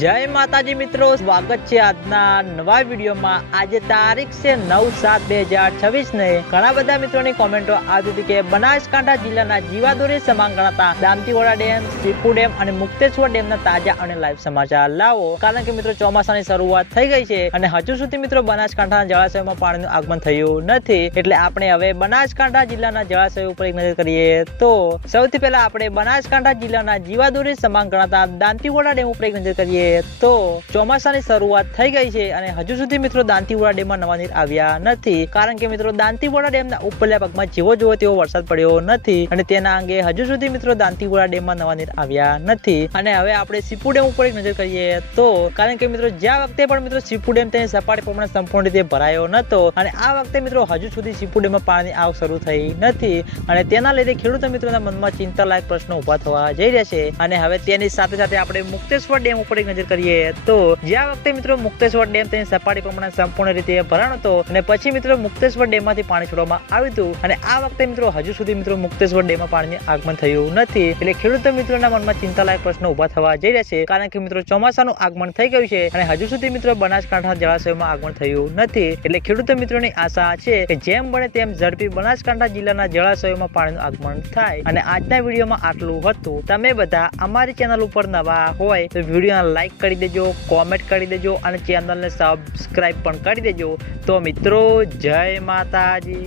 જય માતાજી મિત્રો, સ્વાગત છે આજના નવા વિડીયોમાં। આજે તારીખ છે 9/7/2026 ને ઘણા બધા મિત્રોની કોમેન્ટો આવી હતી કે બનાસકાંઠા જિલ્લાના જીવાદોરી સમાન ગણાતા દાંતીવાડા ડેમ, સીપુ ડેમ અને મુક્તેશ્વર ડેમના તાજા અને લાઈવ સમાચાર લાવો। કારણ કે મિત્રો ચોમાસાની શરૂઆત થઈ ગઈ છે અને હજુ સુધી મિત્રો બનાસકાંઠાના જળાશયોમાં પાણીનું આગમન થયું નથી, એટલે આપણે હવે બનાસકાંઠા જિલ્લાના જળાશયો ઉપર એક નજર કરીએ। તો સૌથી પહેલા આપણે બનાસકાંઠા જિલ્લાના જીવાદોરી સમાન ગણાતા દાંતીવાડા ડેમ ઉપર એક નજર કરીએ। તો ચોમાસાની શરૂઆત થઈ ગઈ છે અને હજુ સુધી મિત્રો દાંતીવાડા ડેમમાં નવા નીર આવ્યા નથી, કારણ કે મિત્રો દાંતીવાડા ડેમના ઉપરલા ભાગમાં જેવો જોવો તેવો વરસાદ પડ્યો નથી અને તેના અંગે હજુ સુધી મિત્રો દાંતીવાડા ડેમમાં નવા નીર આવ્યા નથી। અને હવે આપણે સીપુ ડેમ ઉપર એક નજર કરીએ તો કારણ કે મિત્રો જ્યાં વખતે પણ મિત્રો સીપુ ડેમ તેની સપાટી પ્રમાણે સંપૂર્ણ રીતે ભરાયો નતો અને આ વખતે મિત્રો હજુ સુધી સીપુ ડેમમાં પાણીની આવક શરૂ થઈ નથી અને તેના લીધે ખેડૂતો મિત્રોના મનમાં ચિંતાલાયક પ્રશ્નો ઉભા થવા જઈ રહ્યા છે। અને હવે તેની સાથે સાથે આપણે મુક્તેશ્વર ડેમ ઉપર નજર કરીએ તો જ્યાં વખતે મિત્રો મુક્તેશ્વર ડેમ તેની સપાટી પ્રમાણે સંપૂર્ણ રીતે ભરાણો હતો અને પછી મિત્રો મુક્તેશ્વર ડેમમાંથી પાણી છોડવામાં આવ્યું હતું અને આ વખતે મિત્રો હજુ સુધી મિત્રો મુક્તેશ્વર ડેમમાં પાણીનું આગમન થયું નથી, એટલે ખેડૂતો મિત્રોના મનમાં ચિંતાલાયક પ્રશ્નો ઉભા થવા જઈ રહ્યા છે, કારણ કે મિત્રો ચોમાસાનું આગમન થઈ ગયું છે અને હજુ સુધી મિત્રો બનાસકાંઠા જળાશયોમાં આગમન થયું નથી, એટલે ખેડૂતો મિત્રોની આશા છે કે જેમ બને તેમ ઝડપી બનાસકાંઠા જિલ્લાના જળાશયોમાં પાણીનું આગમન થાય। અને આજના વિડીયોમાં આટલું હતું। તમે બધા અમારી ચેનલ ઉપર નવા હોય તો વિડીયો લાઈક કરી દેજો, કોમેન્ટ કરી દેજો અને ચેનલને સબસ્ક્રાઇબ પણ કરી દેજો। તો મિત્રો જય માતાજી।